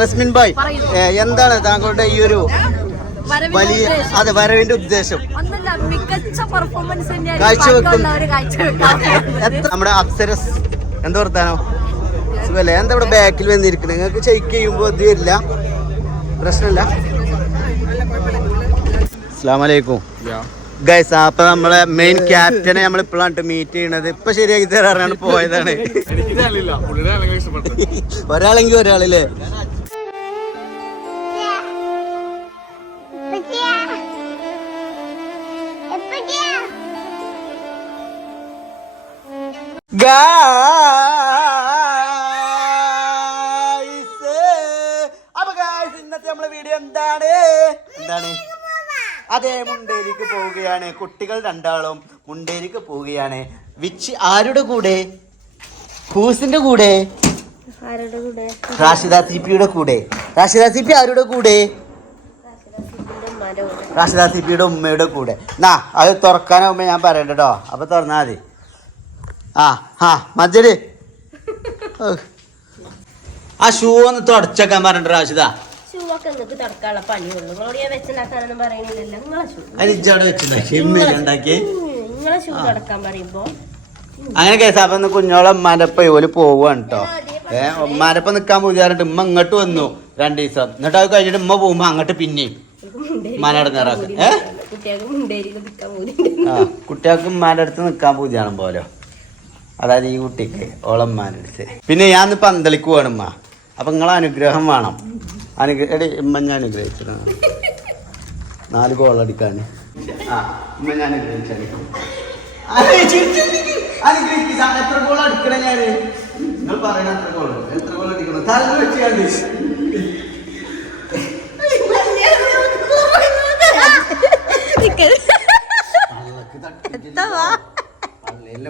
റസ്മിൻ ഭായ് എന്താണ് താങ്കളുടെ ഈ ഒരു വലിയ. അതെ വരവിന്റെ ഉദ്ദേശം? ഒന്നല്ല മികച്ച പെർഫോമൻസ് നമ്മുടെ അപ്സരസ് എന്താ വർത്താനോ? സുഖല്ലേ? എന്താ ഇവിടെ ബാക്കിൽ വന്നിരിക്കുന്നത്? നിങ്ങൾക്ക് ചെക്ക് ചെയ്യുമ്പോൾ ഇത് വരില്ല. പ്രശ്നമില്ല. അസ്ലാമലൈക്കും ഗൈസ് അപ്പൊ നമ്മളെ മെയിൻ ക്യാപ്റ്റനെ നമ്മൾ ഇപ്പോഴാണ് മീറ്റ് ചെയ്യണത്. ഇപ്പൊ ശരിയാക്കി തരാറാണ് പോയതാണ്. ഒരാളെങ്കിൽ ഒരാളില്ലേ? ഗായ്സ് അതെ മുണ്ടേരിക്ക് പോവുകയാണ്. കുട്ടികൾ രണ്ടാളും മുണ്ടേരിക്ക് പോവുകയാണ്. വിച്ച് ആരുടെ കൂടെ? ഹൂസിന്റെ കൂടെ? റാഷിദ സിപിയുടെ കൂടെ. റാഷിദ സിപി ആരുടെ കൂടെ? റാഷിദ സിപിയുടെ ഉമ്മയുടെ കൂടെ. നാ അത് തുറക്കാനാവുമ്പോ ഞാൻ പറയണ്ട കേട്ടോ അപ്പൊ തുറന്നാ മതി. ആ ആ മജ്ജര്. ആ ഷൂ ഒന്ന് തുടച്ചേക്കാൻ പറഞ്ഞിട്ട് റാഷിദ. ഒക്കെ നിങ്ങൾക്ക് തടക്കാനുള്ള പണിയുള്ളൂ നിങ്ങളോട് ഞാൻ വെച്ചുണ്ടാക്കാനൊന്നും പറയുന്നില്ലല്ലോ. നിങ്ങളെ ഷൂ. അതിന് ഇജ്ജവിടെ വെച്ചിട്ടുണ്ടാക്കി എമ്മയിൽ ഉണ്ടാക്കി നിങ്ങളെ ഷൂ തടക്കാൻ പറയുമ്പോ. അങ്ങനെ കേസ് അപ്പൊ കുഞ്ഞോളെ ഉമ്മാന്റെ ഓൽ പോവാണ് കേട്ടോ ഏ ഉമ്മാന്റെ ഒപ്പം നിക്കാൻ പോകാറുണ്ട് ഉമ്മ ഇങ്ങോട്ട് വന്നു രണ്ടു ദിവസം. എന്നിട്ട് അത് കഴിഞ്ഞിട്ട് ഉമ്മ പോകുമ്പോ അങ്ങോട്ട് പിന്നെയും. ഉമ്മാനെ നേറാക്കും ഏ? കുട്ടികൾക്ക് മുണ്ടേരിയിൽ നിൽക്കാൻ ആ കുട്ടികൾക്ക് ഉമ്മാന്റെ അടുത്ത് നിക്കാൻ പൂജയാണ് പോലോ. അതായത് ഈ കുട്ടിക്ക് ഓളം അടുത്ത്. പിന്നെ ഞാൻ ഇന്ന് പന്തളിക്ക് വേണമ്മ അപ്പൊ നിങ്ങളെ അനുഗ്രഹം വേണം. അനുഗ്രഹം എടി ഉമ്മ ഞാൻ അനുഗ്രഹിച്ചിട്ടുണ്ട് നാല് ഗോൾ അടിക്കാൻ ആ ഉമ്മ ഞാൻ അനുഗ്രഹിച്ചാണ്. എത്ര ഗോൾ അടിക്കണേ ഞാൻ നിങ്ങൾ പറയണ എത്ര ഗോൾ എത്ര ഗോൾ അടിക്കണം? തല വെച്ചാണ്ട്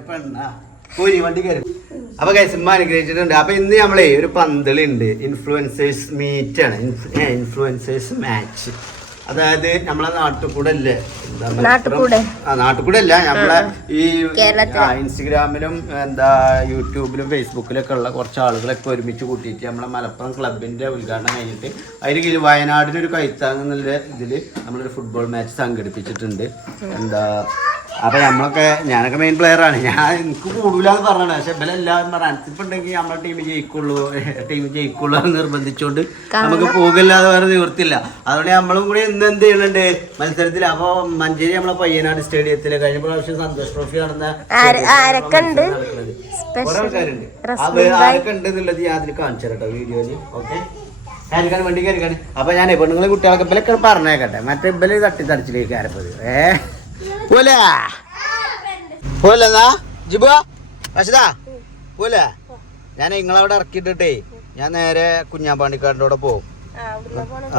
പെണ്ണാ. പോരി വണ്ടി കയറി. അപ്പൊ കൈസമ്മ അനുഗ്രഹിച്ചിട്ടുണ്ട്. അപ്പൊ ഇന്ന് നമ്മളെ ഒരു പന്തളിണ്ട്. ഇൻഫ്ലുവൻസേഴ്സ് മീറ്റ് ആണ്. ഇൻഫ്ലുവൻസേഴ്സ് മാച്ച് അതായത് നമ്മളെ നാട്ടുകൂടെ അല്ലേ നാട്ടുകൂടെ? ആ നാട്ടുകൂടല്ല. നമ്മളെ ഈ ഇൻസ്റ്റഗ്രാമിലും എന്താ യൂട്യൂബിലും ഫേസ്ബുക്കിലൊക്കെ ഉള്ള കുറച്ച് ആളുകളൊക്കെ ഒരുമിച്ച് കൂട്ടിയിട്ട് നമ്മളെ മലപ്പുറം ക്ലബിന്റെ ഉദ്ഘാടനം കഴിഞ്ഞിട്ട് അതിന് കീഴിൽ വയനാടിന് ഒരു കൈത്താങ് എന്നുള്ള ഇതിൽ നമ്മളൊരു ഫുട്ബോൾ മാച്ച് സംഘടിപ്പിച്ചിട്ടുണ്ട്. എന്താ അപ്പൊ നമ്മളൊക്കെ ഞാനൊക്കെ മെയിൻ പ്ലെയർ ആണ്. ഞാൻ എനിക്ക് കൂടൂലെന്ന് പറഞ്ഞത് പക്ഷെ ഇവരെല്ലാവരും പറഞ്ഞു ഉണ്ടെങ്കിൽ നമ്മളെ ടീം ജയിക്കുള്ളൂ. ടീം ജയിക്കുള്ളൂ എന്ന് നിർബന്ധിച്ചുകൊണ്ട് നമുക്ക് പോകില്ലാതെ വേറെ നിവൃത്തില്ല അതുകൊണ്ട് നമ്മളും കൂടി ഇന്ന് എന്ത് ചെയ്യുന്നുണ്ട് മത്സരത്തിൽ അപ്പൊ മഞ്ചേരി നമ്മളെ പയ്യനാട് സ്റ്റേഡിയത്തിൽ കഴിഞ്ഞ പ്രാവശ്യം സന്തോഷ് ട്രോഫി നടന്ന ആൾക്കാരുണ്ട്. ആരൊക്കെ ഉണ്ട് എന്നുള്ളത് ഞാൻ അതിൽ കാണിച്ചു കേട്ടോ വീഡിയോയിൽ. ഓക്കെ കയറിക്കാൻ വേണ്ടി കയറിക്കാൻ അപ്പൊ ഞാൻ പെണ്ണുങ്ങളെ കുട്ടികളൊക്കെ ഇവലൊക്കെ പറഞ്ഞേക്കട്ടെ. മറ്റേ ഇവൽ തട്ടി തടിച്ചിലേക്ക് കയറപ്പത് ഏ? പോലെ. പോലെന്നാ ജിബു അശിതാ പോലെ. ഞാൻ നിങ്ങളവിടെ ഇറക്കിയിട്ടിട്ടേ ഞാൻ നേരെ കുഞ്ഞാമ്പാണ്ടിക്കാരന്റെ കൂടെ പോകും ആ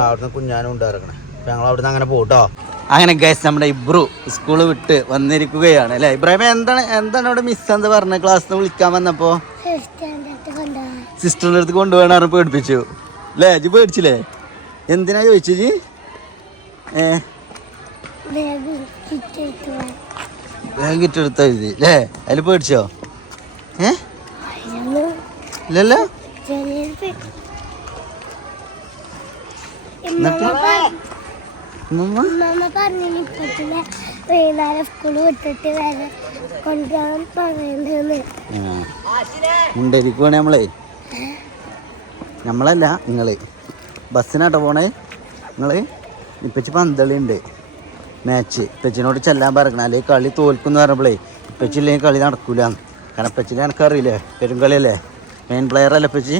അവിടുന്ന് കുഞ്ഞാനും ഉണ്ട് ഇറക്കണേ അപ്പൊ ഞങ്ങൾ അവിടുന്ന് അങ്ങനെ പോട്ടോ അങ്ങനെ ഗൈസ് നമ്മുടെ ഇബ്രു സ്കൂൾ വിട്ട് വന്നിരിക്കുകയാണ് അല്ലേ? ഇബ്രാഹിം എന്താണ് എന്താണ് അവിടെ മിസ് എന്താ പറഞ്ഞ ക്ലാസ്സിൽ വിളിക്കാൻ വന്നപ്പോ? സിസ്റ്ററിന്റെ അടുത്ത് കൊണ്ടുപോയാണ് പറഞ്ഞ് പേടിപ്പിച്ചു. അല്ലേ? ജി പേടിച്ചില്ലേ? എന്തിനാ ചോദിച്ചു ജി ഏ? വേഗം കിട്ടെടുത്താ എഴുതി അല്ലേ അതിൽ പേടിച്ചോ? ഏ? ഇല്ലല്ലോ? വൈകുന്നേരം സ്കൂൾ വിട്ടിട്ട് വരെ കൊണ്ടുപോകാൻ നമ്മളേ. നമ്മളല്ല നിങ്ങൾ. ബസ്സിനാട്ടോ പോണേ? നിങ്ങൾ? ഇപ്പച്ചി പന്തളി ഉണ്ട് മാച്ച് ഇപ്പച്ചിനോട് ചെല്ലാൻ പറയണം അല്ലെങ്കിൽ കളി തോൽക്കുന്നു പറഞ്ഞപ്പോഴേ പെച്ചില്ലെങ്കിൽ കളി നടക്കൂല. കാരണം ഇപ്പച്ചിനെ എനിക്കറിയില്ലേ പെരുങ്കളിയല്ലേ മെയിൻ പ്ലെയർ അല്ലേ പെച്ചി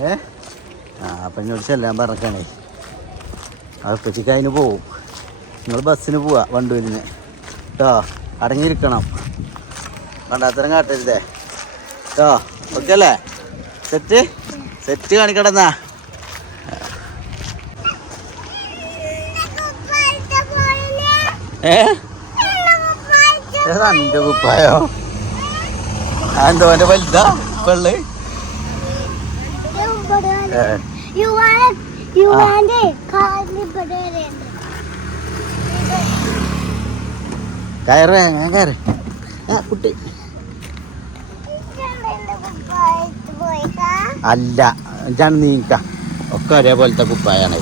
ഏ? ആ അപ്പം എന്നോട് ചെല്ലാൻ പറഞ്ഞേ ആ ഇപ്പച്ചിക്ക് അതിന് പോവും. നിങ്ങൾ ബസ്സിന് പോവാ വണ്ടൂരിന്ന് കേട്ടോ അടങ്ങിയിരിക്കണം. കണ്ടാത്തരം കാട്ടരുതേ. കേട്ടോ ഓക്കെ അല്ലേ? സെറ്റ്? സെറ്റ് കാണിക്കടെന്നാ ഏ? ഏതാ എന്റെ കുപ്പായോ? എന്തോ എന്റെ വലുതാ? വെള്ളി? കയറ് ഞാൻ കയറ്. ആ കുട്ടി. അല്ല ഞാൻ നീക്ക ഒക്കെ ഒരേപോലത്തെ കുപ്പായാണ്.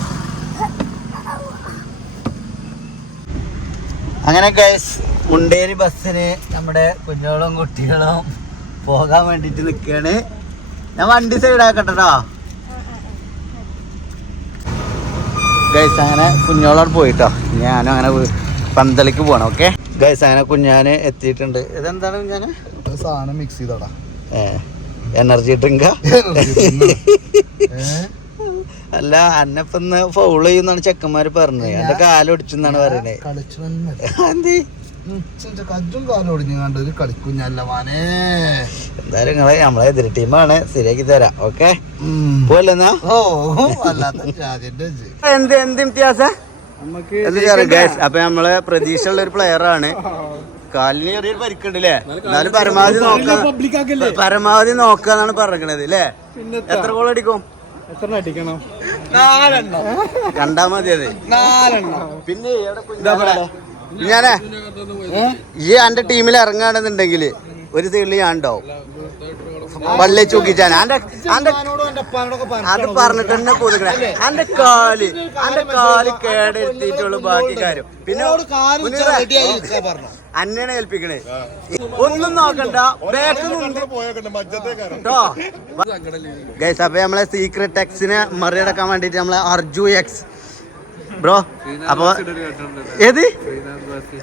അങ്ങനെ ഗൈസ് മുണ്ടേരി ബസ്സിന് നമ്മുടെ കുഞ്ഞോളും കുട്ടികളും പോകാൻ വേണ്ടിട്ട് നിൽക്കുകയാണ് ഞാൻ വണ്ടി സൈഡ് ആക്കട്ടോ ഗൈസ് അങ്ങനെ കുഞ്ഞോളോട് പോയിട്ടോ. ഞാനും അങ്ങനെ പന്തലിക്ക് പോകണം ഓക്കെ ഗൈസ് അങ്ങനെ കുഞ്ഞാന് എത്തിയിട്ടുണ്ട്. ഇതെന്താണ് കുഞ്ഞാന്? സാധനം മിക്സ് ചെയ്തോടാ. എനർജി ഡ്രിങ്ക അല്ല അന്നപ്പന്ന് ഫൗൾ ചെയ്യുന്നാണ് ചെക്കന്മാര് പറഞ്ഞത്. എന്റെ കാലൊടിച്ചെന്നാണ് പറയണേ. കളിച്ചു കജ്ജും കണ്ട് ഒരു എന്തായാലും നിങ്ങളെ നമ്മളെ എതിർ ടീമാണ് ശരിയാക്കി തരാം. ഓക്കെ പോലെന്നാ ഓ അല്ലാത്ത. എന്ത് എന്ത് വ്യത്യാസ അപ്പൊ നമ്മളെ പ്രതീക്ഷ ഉള്ള ഒരു പ്ലെയർ ആണ്. കാലിന് ചെറിയൊരു പരിക്കുണ്ടല്ലേ? എന്നാലും പരമാവധി നോക്കാം പരമാവധി നോക്കാന്നാണ് പറഞ്ഞത് അല്ലേ? എത്ര ഗോൾ അടിക്കും? കണ്ടാ മതി നാലെണ്ണം. പിന്നെ ഞാനേ ഈ എന്റെ ടീമിൽ ഇറങ്ങുകയാണെന്നുണ്ടെങ്കിൽ ഒരു സൈഡിൽ ഞാൻ ഉണ്ടാവും പള്ളി ചൂക്കിച്ചാൻ അന്റെ അന്റെ അത് പറഞ്ഞിട്ട് തന്നെ കൊതുക്കണേ. അന്റെ കാൽ അന്റെ കാൽ കേടെടുത്തിട്ടുള്ളൂ ബാക്കി കാര്യം. പിന്നെ. അന്നെയാണ് ഏൽപ്പിക്കണേ. ഒന്നും നോക്കണ്ട. ബാക്കിട്ടോ കേട്ടോ. ഗൈസ് അപ്പൊ നമ്മളെ സീക്രട്ട് എക്സിനെ മറികടക്കാൻ വേണ്ടിട്ട് നമ്മളെ അർജു എക്സ് ബ്രോ അപ്പൊ ഏത്?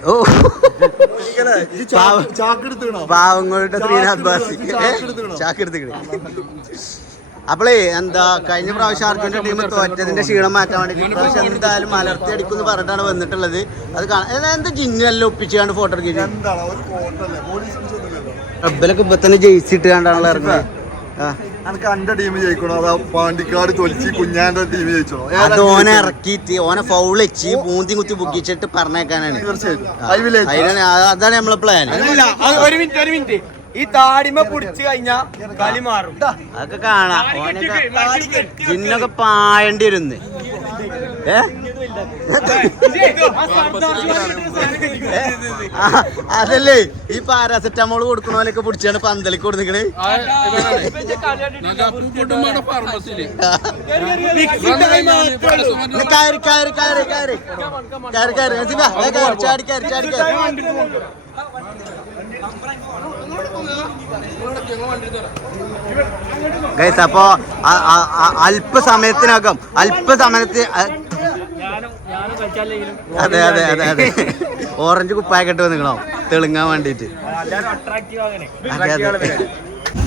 ഓ? പാവങ്ങളുടെ ശ്രീനാഥ് ബാസി ചാക്കെടുത്തിക്കണോ? അപ്പളേ എന്താ കഴിഞ്ഞ പ്രാവശ്യം അർജുന്റെ ടീം തോറ്റതിന്റെ ക്ഷീണം മാറ്റാൻ വേണ്ടി ഇപ്രാവശ്യം എന്തായാലും മലർത്തി അടിക്കുന്നു പറഞ്ഞിട്ടാണ് വന്നിട്ടുള്ളത്. അത് കാണാൻ എന്താ ജിന്നെല്ലാം ഒപ്പിച്ചാണ്ട് ഫോട്ടോ എടുക്കുന്നത് ഇബലൊക്കെ ഇപ്പൊ തന്നെ ജയിച്ചിട്ട് കണ്ടാണല്ലോ ഇറങ്ങുന്നത് ആ. അനക്ക് അന്റെ ടീം ജയിക്കണോ? അതാ പാണ്ടിക്കാട് തൊലിച്ച് കുഞ്ഞാന്റെ ടീം ജയിച്ചോ? അത് ഓനെ ഇറക്കിയിട്ട് ഓനെ ഫൗൾ വെച്ച് മൂന്തി കുത്തി ബുക്കിച്ചിട്ട് പറഞ്ഞേക്കാനാണ്. തീർച്ചയായിട്ടും. അതാണ് നമ്മളെ പ്ലാൻ അല്ല ഒരു മിനിറ്റ് ഒരു മിനിറ്റ് ഈ താടിമ പിടിച്ചു കഴിഞ്ഞാ കളി മാറും. അതൊക്കെ കാണാം. ജിന്നൊക്കെ പായേണ്ടി വരുന്ന്. ഏ? ഏ? ആ, അതല്ലേ? ഈ പാരാസെറ്റമോൾ കൊടുക്കണോലൊക്കെ പിടിച്ചാണ് പന്തലിക്ക് കൊടുത്തിക്കണ് കയറി കയറി കയറി കയറി. കയറി കയറി. നസീബ, ദേ കയറി. ചാടി കയറി ചാടി കയറി. ഗൈസ് അപ്പോ അല്പസമയത്തിനകം അല്പസമയത്ത് അ- അതെ അതെ അതെ അതെ. ഓറഞ്ച് കുപ്പായക്കെട്ട് വന്നിക്കണോ തെളുങ്ങാൻ വേണ്ടിട്ട്.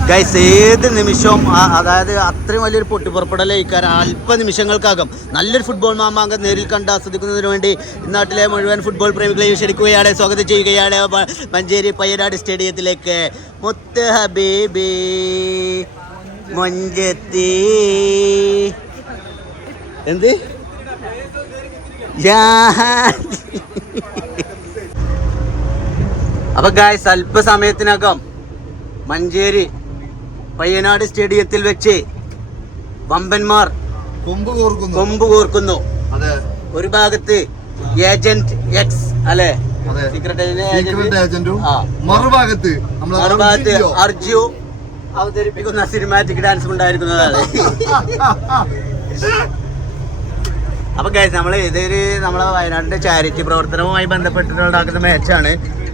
ഗൈസ് ഏത് നിമിഷവും അതായത് അത്രയും വലിയൊരു പൊട്ടിപ്പുറപ്പെടലേക്കാരൻ അല്പ നിമിഷങ്ങൾക്കകം നല്ലൊരു ഫുട്ബോൾ മാമാങ്കം നേരിൽ കണ്ട് ആസ്വദിക്കുന്നതിന് വേണ്ടി നാട്ടിലെ മുഴുവൻ ഫുട്ബോൾ പ്രേമികളെ ക്ഷണിക്കുകയാണ് സ്വാഗതം ചെയ്യുകയാണ് മഞ്ചേരി പയ്യനാട് സ്റ്റേഡിയത്തിലേക്ക്. മുത്ത് ഹബീബി മൊഞ്ചത്തി. എന്ത്? അപ്പൊ ഗായ്സ് അല്പസമയത്തിനകം മഞ്ചേരി പയ്യനാട് സ്റ്റേഡിയത്തിൽ വെച്ച് വമ്പന്മാർ കൊമ്പ് കോർക്കുന്നു. ഒരു ഭാഗത്ത് ഏജന്റ് എക്സ് അല്ലെ. മറുഭാഗത്ത്. അർജു അവതരിപ്പിക്കുന്ന സിനിമാറ്റിക് ഡാൻസ് ഉണ്ടായിരിക്കുന്നതാണ് അപ്പൊ ഗൈസ് നമ്മൾ ഇതൊരു നമ്മളെ വയനാടിന്റെ ചാരിറ്റി പ്രവർത്തനവുമായി ബന്ധപ്പെട്ടിട്ടുണ്ടാക്കുന്ന മാച്ചാണ്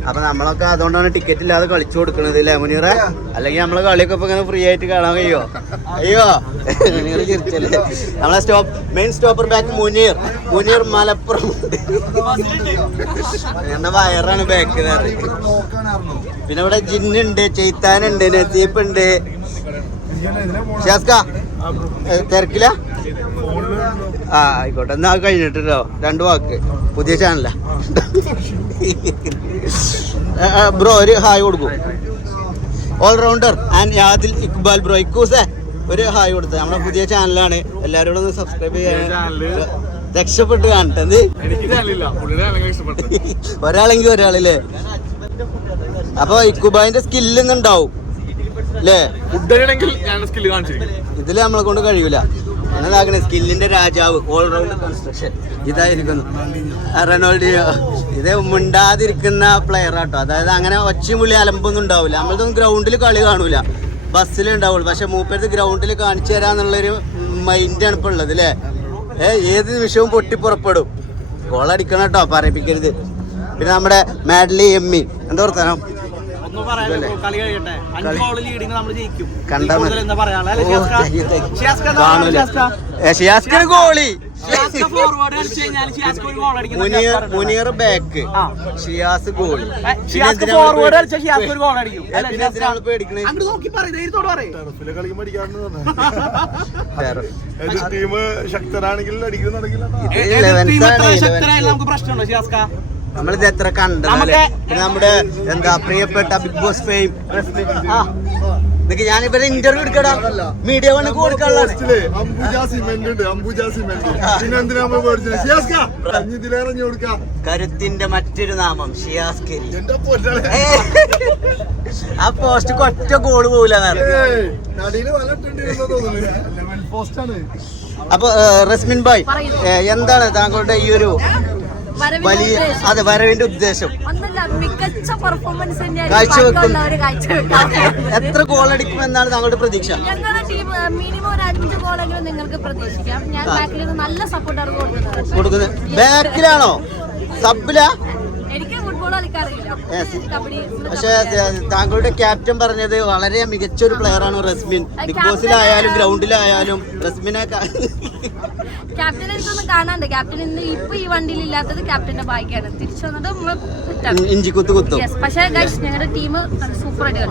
അപ്പോൾ നമ്മളൊക്കെ അതുകൊണ്ടാണ് ടിക്കറ്റ് ഇല്ലാതെ കളിച്ചു കൊടുക്കുന്നത് അല്ലേ മുനീറ? അല്ലെങ്കിൽ നമ്മളെ കളിയൊക്കെ ഇപ്പൊ ഇങ്ങനെ ഫ്രീ ആയിട്ട് കാണാൻ കഴിയോ? അയ്യോ. ചിരിച്ചല്ലേ? നമ്മളെ stop main stopper back Muneer. Muneer Malappuram. എന്റെ വയറാണ് ബാക്ക് പിന്നെ ഇവിടെ ജിന്നുണ്ട് ചെയ്ത്താനുണ്ട് നസീപ്പ് ഉണ്ട് ഷാസ്ക തിരക്കില്ല ആ ആയിക്കോട്ടെ. എന്നാ കഴിഞ്ഞിട്ടല്ലോ രണ്ട് വാക്ക്. പുതിയ ചാനലാ ബ്രോ ഒരു ഹായ് കൊടുക്കും. Allrounder and Yadil Iqbal bro ഇക്കൂസേ. ഒരു ഹായ് കൊടുത്ത. നമ്മുടെ പുതിയ ചാനലാണ് എല്ലാവരും ഒന്ന് സബ്സ്ക്രൈബ് ചെയ്യാൻ രക്ഷപ്പെട്ട് കാണട്ടെ. എന്ത്? ഒരാളെങ്കിൽ ഒരാളില്ലേ? അപ്പൊ ഇക്കുബായിന്റെ സ്കില്ല് അല്ലേ കാണിച്ചിരിക്കും. ഇതിൽ നമ്മളെ കൊണ്ട് കഴിയൂല. എന്നതാക്കണേ സ്കില്ലിന്റെ രാജാവ് ഓൾറൗണ്ട് കൺസ്ട്രക്ഷൻ ഇതായിരിക്കുന്നു. റൊണാൾഡിയോ. ഇത് മുണ്ടാതിരിക്കുന്ന പ്ലെയർ ആട്ടോ അതായത് അങ്ങനെ ഒച്ചയും പുള്ളി അലമ്പൊന്നും ഉണ്ടാവില്ല നമ്മളതൊന്നും ഗ്രൗണ്ടിൽ കളി കാണൂല. ബസ്സിലുണ്ടാവുള്ളൂ പക്ഷെ മൂപ്പരത്ത് ഗ്രൗണ്ടിൽ കാണിച്ചു തരാന്നുള്ളൊരു മൈൻഡാണ് ഇപ്പൊ ഉള്ളത് അല്ലേ ഏ ഏത് നിമിഷവും പൊട്ടി പുറപ്പെടും ഗോളടിക്കണം കേട്ടോ പറയിപ്പിക്കരുത്. പിന്നെ നമ്മുടെ മാഡ്ലി എമ്മി എന്താ വർത്താനം? ഗോളി. മുനീർ ബാക്ക്. ഷിയാസ് അടിക്കാറുണ്ട് ടീം ശക്തരാണെങ്കിൽ അടിക്കുന്നുണ്ടെങ്കിൽ പ്രശ്നമുണ്ടോ ഷിയാസ്ക? നമ്മളിത് എത്ര കണ്ടല്ലേ നമ്മുടെ എന്താ പ്രിയപ്പെട്ട ബിഗ് ബോസ് ഫെയിം നിനക്ക് ഞാൻ ഇവരെ ഇന്റർവ്യൂ എടുക്കടാ. മീഡിയ വണ് കൊടുക്കാനുള്ള പോസ്റ്റിൽ അംബുജ ഉണ്ട് അംബുജ സിമെന്റ് പിന്നെ നമ്മൾ മേടിച്ചത് സിയാസ്ക അഞ്ഞ് ഇതിലേറഞ്ഞു കൊടുക്കാം. കരുത്തിന്റെ മറ്റൊരു നാമം ഷിയാസ്കരി. ആ പോസ്റ്റ് ഒറ്റ ഗോൾ പോവില്ല അപ്പൊ റസ്മിൻ ഭായ് എന്താണ് താങ്കളുടെ ഈ ഒരു വലിയ. അതെ വരവിന്റെ ഉദ്ദേശം. മികച്ച പെർഫോമൻസ് കാഴ്ചവെക്കും. എത്ര ഗോൾ അടിക്കും എന്നാണ് താങ്കളുടെ പ്രതീക്ഷ? ഞങ്ങളുടെ ടീം മിനിമം ഒരു അഞ്ച് ഗോളെങ്കിലും നിങ്ങൾക്ക് പ്രതീക്ഷിക്കാം. ഞാൻ ബാക്കിൽ നല്ല സപ്പോർട്ടാണ് കൊടുക്കുന്നത്. കൊടുക്കുന്നത്. ബാക്കിലാണോ സബിലാ എനിക്ക് ഫുട്ബോൾ കളിക്കാറില്ല Yes. കബഡി പക്ഷേ താങ്കളുടെ ക്യാപ്റ്റൻ പറഞ്ഞത് വളരെ മികച്ച ഒരു പ്ലെയർ ആണ് റസ്മിൻ. ബിഗ് ബോസിലായാലും ഗ്രൗണ്ടിലായാലും റസ്മിനെ ക്യാപ്റ്റൻ എനിക്കൊന്നും കാണാണ്ട്. ക്യാപ്റ്റൻ ഇന്ന് ഇപ്പൊ ഈ വണ്ടിയിൽ ഇല്ലാത്തത് ക്യാപ്റ്റന്റെ ബായിക്കാണ് തിരിച്ചു ഇഞ്ചി കുത്തു കുത്തും. Yes, പക്ഷേ ഞങ്ങളുടെ ടീം സൂപ്പർ ആയിട്ട്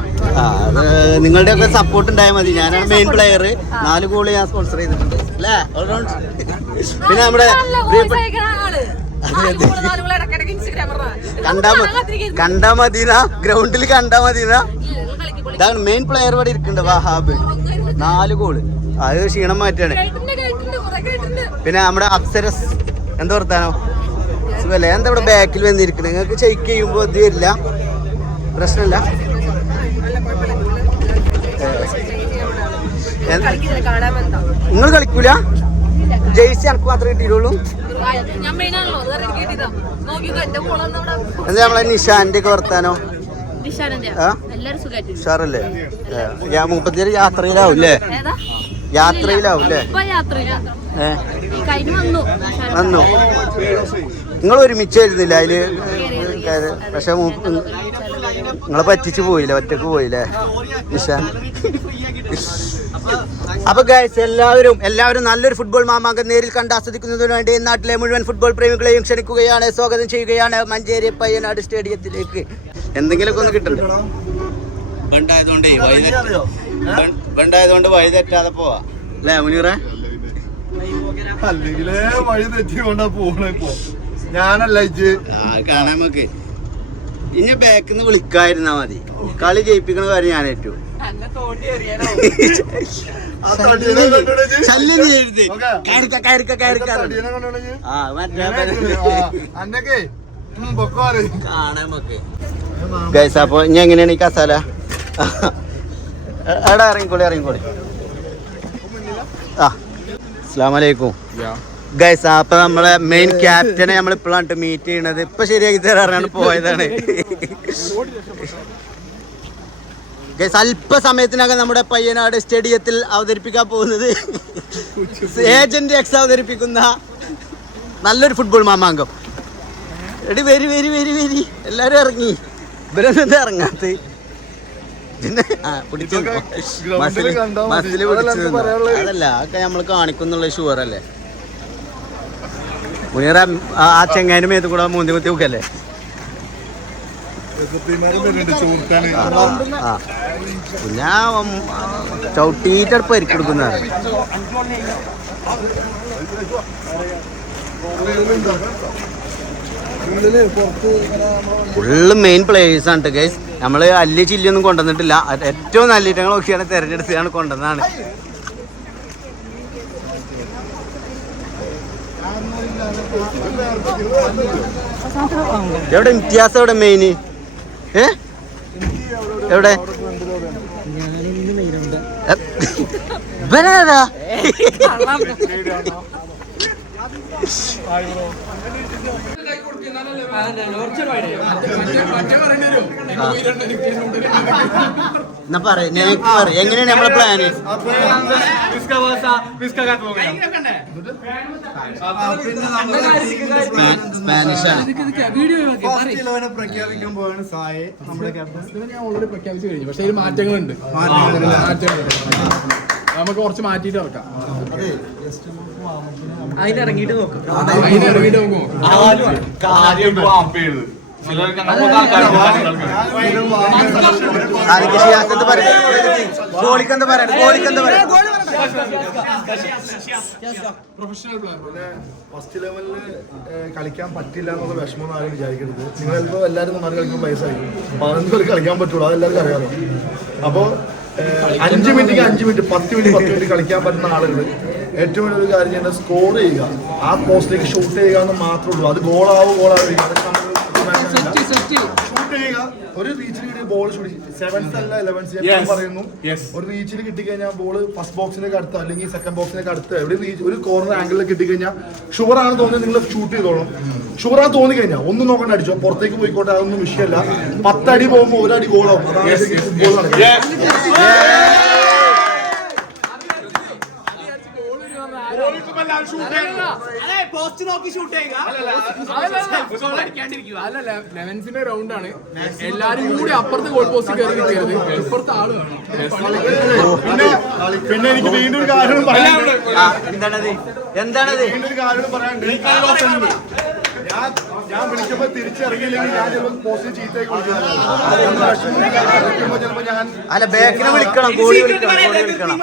നിങ്ങളുടെ ഒക്കെ സപ്പോർട്ട് ഉണ്ടായാൽ മതി. ഞാനാണ് മെയിൻ പ്ലെയർ നാല് ഗോൾ ഞാൻ സ്പോൺസർ ചെയ്തിട്ടുണ്ട്. അല്ലേ? ഓൾറൗണ്ട് പിന്നെ നമ്മുടെ കണ്ടാ കണ്ടാ മദീന ഗ്രൗണ്ടിൽ കണ്ടാ മദീന ഇതാണ് മെയിൻ പ്ലെയർ ഇവിടെ ഇരിക്കുന്നുണ്ട് വഹാബ്. നാല് ഗോൾ അത് ക്ഷീണം മാറ്റാണ്. പിന്നെ നമ്മുടെ അപ്സരസ്. എന്താ വർത്താനോ? സുഖല്ലേ? എന്താ ഇവിടെ ബാക്കിൽ വന്നിരിക്കുന്നത് നിങ്ങൾക്ക് ചെക്ക് ചെയ്യുമ്പോൾ ഇത് വരില്ല. പ്രശ്നമില്ല നിങ്ങൾ കളിക്കൂല? ജെയ്സി എനിക്ക് മാത്രമേ കിട്ടിയിട്ടുള്ളൂ? എന്താ നമ്മളെ നിഷാന്റെ ഒക്കെ വർത്താനോ ഉഷാറല്ലേ? ഞാൻ മുപ്പത്തിയേഴ് യാത്രയിലാവും അല്ലേ ഏതാ യാത്രയിലാവും അല്ലേ വന്നു നിങ്ങൾ ഒരുമിച്ച് ഒരുമിച്ചായിരുന്നില്ല അതിൽ. പക്ഷെ നിങ്ങളെ പറ്റിച്ചു പോയില്ലേ? ഒറ്റയ്ക്ക് പോയില്ലേ? നിഷാൻ? അപ്പൊ ഗൈസ് എല്ലാവരും എല്ലാവരും നല്ലൊരു ഫുട്ബോൾ മാമാങ്കം നേരിൽ കണ്ട് ആസ്വദിക്കുന്നതിന് വേണ്ടി നാട്ടിലെ മുഴുവൻ ഫുട്ബോൾ പ്രേമികളെയും ക്ഷണിക്കുകയാണ് സ്വാഗതം ചെയ്യുകയാണ് മഞ്ചേരി പയ്യനാട് സ്റ്റേഡിയത്തിലേക്ക്. എന്തെങ്കിലുമൊക്കെ ഒന്ന് കിട്ടണ്ടേ? ബണ്ടായതുകൊണ്ട് ബണ്ടായതുകൊണ്ട് വഴി തെറ്റാതെ പോവാ. അല്ലേ മുനീറേ? അല്ലെങ്കിലേ വഴി തെറ്റിക്കൊണ്ടാ പോണേ ഇപ്പൊ. ഞാനല്ല ഇജ്ജ്. കാണാൻ നമുക്ക്. ഇനി ബാക്കിൽ നിന്ന് വിളിക്കാതിരുന്നാ മതി. കളി ജയിപ്പിക്കണ കാര്യം ഞാൻ ഏറ്റു ശല്യം ചെയ്യരുത്. കയറിക്ക കയറിക്ക കയറിക്ക ആ മറ്റേ ഗൈസ് അപ്പൊ ഇനി എങ്ങനെയാണ് ഈ കസാല? എടാ ഇറങ്ങിക്കോളി ഇറങ്ങിക്കോളി. ആ അസ്സാം ഗൈസ ഗൈസ് അപ്പൊ നമ്മളെ മെയിൻ ക്യാപ്റ്റനെ നമ്മൾ ഇപ്പോഴാണ് മീറ്റ് ചെയ്യണത്. ഇപ്പൊ ശരിയാക്കി തരാറാണ് പോയതാണ്. ഗൈസ് അല്പസമയത്തിനകം നമ്മുടെ പയ്യനാട് സ്റ്റേഡിയത്തിൽ അവതരിപ്പിക്കാൻ പോകുന്നത് ഏജന്റ് എക്സ് അവതരിപ്പിക്കുന്ന നല്ലൊരു ഫുട്ബോൾ മാമാങ്കം. എടി വരി വരി വരി വരി. എല്ലാരും ഇറങ്ങി. ഇവരൊന്നും ഇറങ്ങാത്ത അതല്ല അതൊക്കെ നമ്മൾ കാണിക്കുന്നുള്ള ഷുവർ അല്ലേ മുനീറ ആ ചെങ്ങാനും ഏത് കൂടെ മൂന്തി കുത്തി വെക്കല്ലേ പിന്നെ ചവിട്ടിയിട്ട് പരിക്കെടുക്കുന്നതാണ് ഫുള്ള് മെയിൻ പ്ലേയേഴ്സ് ആണ് ഗൈസ് നമ്മൾ അല്ലി ചില്ലിയൊന്നും കൊണ്ടുവന്നിട്ടില്ല. ഏറ്റവും നല്ല ഇറ്റങ്ങൾ നോക്കിയാണ് തിരഞ്ഞെടുത്താണ് കൊണ്ടുവന്നതാണ്. എവിടെ ഇംതിയാസ് എവിടെ മെയിന് ഏ? എവിടെ? ഇവനേതാ എന്നാ പറ നേക്ക് പറ എങ്ങനെയാണ് നമ്മളെ പ്ലാന് സ്പാനിഷ് ആണ്. പ്രഖ്യാപിക്കാൻ പോവാണ് സായെ. നമ്മുടെ ക്യാപ്റ്റൻ ഞാൻ ഓൾറെഡി പ്രഖ്യാപിച്ചു കഴിഞ്ഞു. പക്ഷേ മാറ്റങ്ങളുണ്ട്. മാറ്റങ്ങളുണ്ട്. നമുക്ക് കുറച്ച് മാറ്റിയിട്ട് നോക്കും. അതിന് ഇറങ്ങിയിട്ട് നോക്കാം. പറയണം പറയണം ഫസ്റ്റ് ലെവലിൽ കളിക്കാൻ പറ്റില്ല എന്നുള്ള വിഷമം ആരും വിചാരിക്കരുത്. നിങ്ങൾ ചിലപ്പോൾ എല്ലാവരും നന്നായി കളിക്കുമ്പോൾ പൈസ ആയിരിക്കും. പതിനൊന്ന് പേർക്ക് കളിക്കാൻ പറ്റുള്ളൂ. അതെല്ലാവർക്കും അറിയാമല്ലോ അപ്പോൾ അഞ്ച് മിനിറ്റ് അഞ്ച് മിനിറ്റ് പത്ത് മിനിറ്റ് പത്ത് മിനിറ്റ് കളിക്കാൻ പറ്റുന്ന ആളുകൾ. ഏറ്റവും വലിയൊരു കാര്യം ചെയ്യുന്നത് സ്കോർ ചെയ്യുക. ആ പോസ്റ്റിലേക്ക് ഷൂട്ട് ചെയ്യുക എന്ന് മാത്രമേ ഉള്ളൂ. അത് ഗോളാവും ഗോളാവും ചെയ്യുക. ഒരു റീച്ചിൽ കിട്ടിയ ബോൾ സെവൻസ് അല്ല ഇലവൻസ് ഞാൻ പറയുന്നു. ഒരു റീച്ചിൽ കിട്ടിക്കഴിഞ്ഞാൽ ബോൾ ഫസ്റ്റ് ബോക്സിനൊക്കെ അടുത്ത് അല്ലെങ്കിൽ സെക്കൻഡ് ബോക്സിനൊക്കെ അടുത്ത് എവിടെ റീച്ച് ഒരു കോർണർ ആംഗിളിൽ കിട്ടിക്കഴിഞ്ഞാൽ ഷുവർ ആണ് തോന്നിയത് നിങ്ങൾ ഷൂട്ട് ചെയ്തോളും. ഷുവർ ആണ് തോന്നി കഴിഞ്ഞാൽ ഒന്നും നോക്കണ്ട അടിച്ചോ. പുറത്തേക്ക് പോയിക്കോട്ടെ അതൊന്നും വിഷയമല്ല. പത്തടി പോകുമ്പോൾ ഒരടി ഗോളാവും അതാണ് ഫുട്ബോൾ നടക്കുന്നത് പോസ്റ്റ് നോക്കി ഷൂട്ട് ചെയ്യുക അല്ല ലെവൻസിന്റെ റൗണ്ട് ആണ്. എല്ലാരും കൂടി അപ്പുറത്ത് ഗോൾ പോസ്റ്റ് കയറി നിൽക്കരുത്. ഇപ്പുറത്തെ ആൾ വേണം. പിന്നെ പിന്നെ എനിക്ക് വീണ്ടും ഒരു കാരണം പറയാനുണ്ട്. എന്താണത് എന്താണത് വീണ്ടും ഒരു കാരണം പറയാനുണ്ട്. ഞാൻ ഞാൻ വിളിക്കുമ്പോ തിരിച്ചിറങ്ങിയില്ലെങ്കിൽ ഞാൻ പോസ്റ്റ് ചീത്തയായി കൊടുക്കുന്നത് ചിലപ്പോൾ ഞാൻ അല്ല ബാക്കിനെ വിളിക്കണം ഗോളി വിളിക്കണം ഗോളി വിളിക്കണം.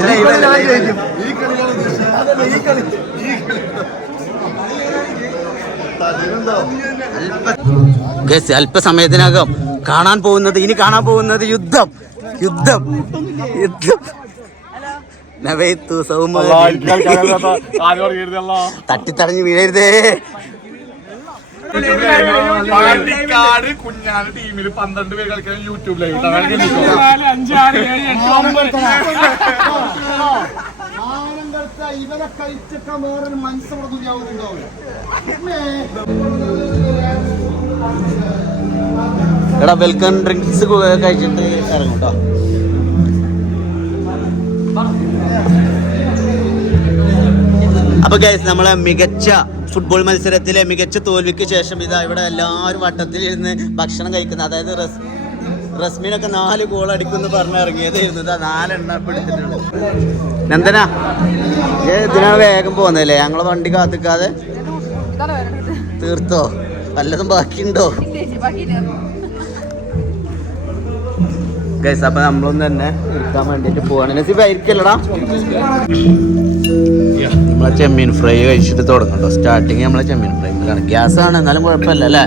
ലൈവല്ല ഈ കളി ഈ കളി അല്പസമയത്തിനകം കാണാൻ പോകുന്നത് ഇനി കാണാൻ പോകുന്നത് യുദ്ധം. യുദ്ധം. യുദ്ധം. നവൈത്തു സൗമ തട്ടിത്തടഞ്ഞു വീഴരുതേ. കുഞ്ഞാണ് ടീമിൽ പന്ത്രണ്ട് പേര് കളിക്കാൻ യൂട്യൂബ് ലൈവ് ഇവരെ വേറൊരു എടാ വെൽക്കം ഡ്രിങ്ക്സ് കഴിച്ചിട്ട് ഇറങ്ങും കേട്ടോ അപ്പൊ ഗൈസ് നമ്മളെ മികച്ച ഫുട്ബോൾ മത്സരത്തിലെ മികച്ച തോൽവിക്ക് ശേഷം ഇതാ ഇവിടെ എല്ലാവരും വട്ടത്തിൽ ഇരുന്ന് ഭക്ഷണം കഴിക്കുന്നത് അതായത് റസ് റസ്മിനൊക്കെ നാല് ഗോൾ അടിക്കുമെന്ന് പറഞ്ഞ് ഇറങ്ങിയതായിരുന്നു ഇതാ നാലെണ്ണ എടുത്തിട്ടുള്ളൂ നന്ദന ഏ ഇതിനാണ് വേഗം പോകുന്നതല്ലേ ഞങ്ങളെ വണ്ടി കാത്തിക്കാതെ തീർത്തോ? വല്ലതും ബാക്കിയുണ്ടോ? ഗൈസ് അപ്പൊ നമ്മളൊന്ന് തന്നെ ഇരിക്കാൻ വേണ്ടിട്ട് പോവാണ്. നസീബ് ആയിരിക്കല്ലടാ? നമ്മളെ ചെമ്മീൻ ഫ്രൈ കഴിച്ചിട്ട് തുടങ്ങണ്ടോ സ്റ്റാർട്ടിങ് നമ്മളെ ചെമ്മീൻ ഫ്രൈ. ഗ്യാസ് ആണ് എന്നാലും കുഴപ്പമില്ല അല്ലേ?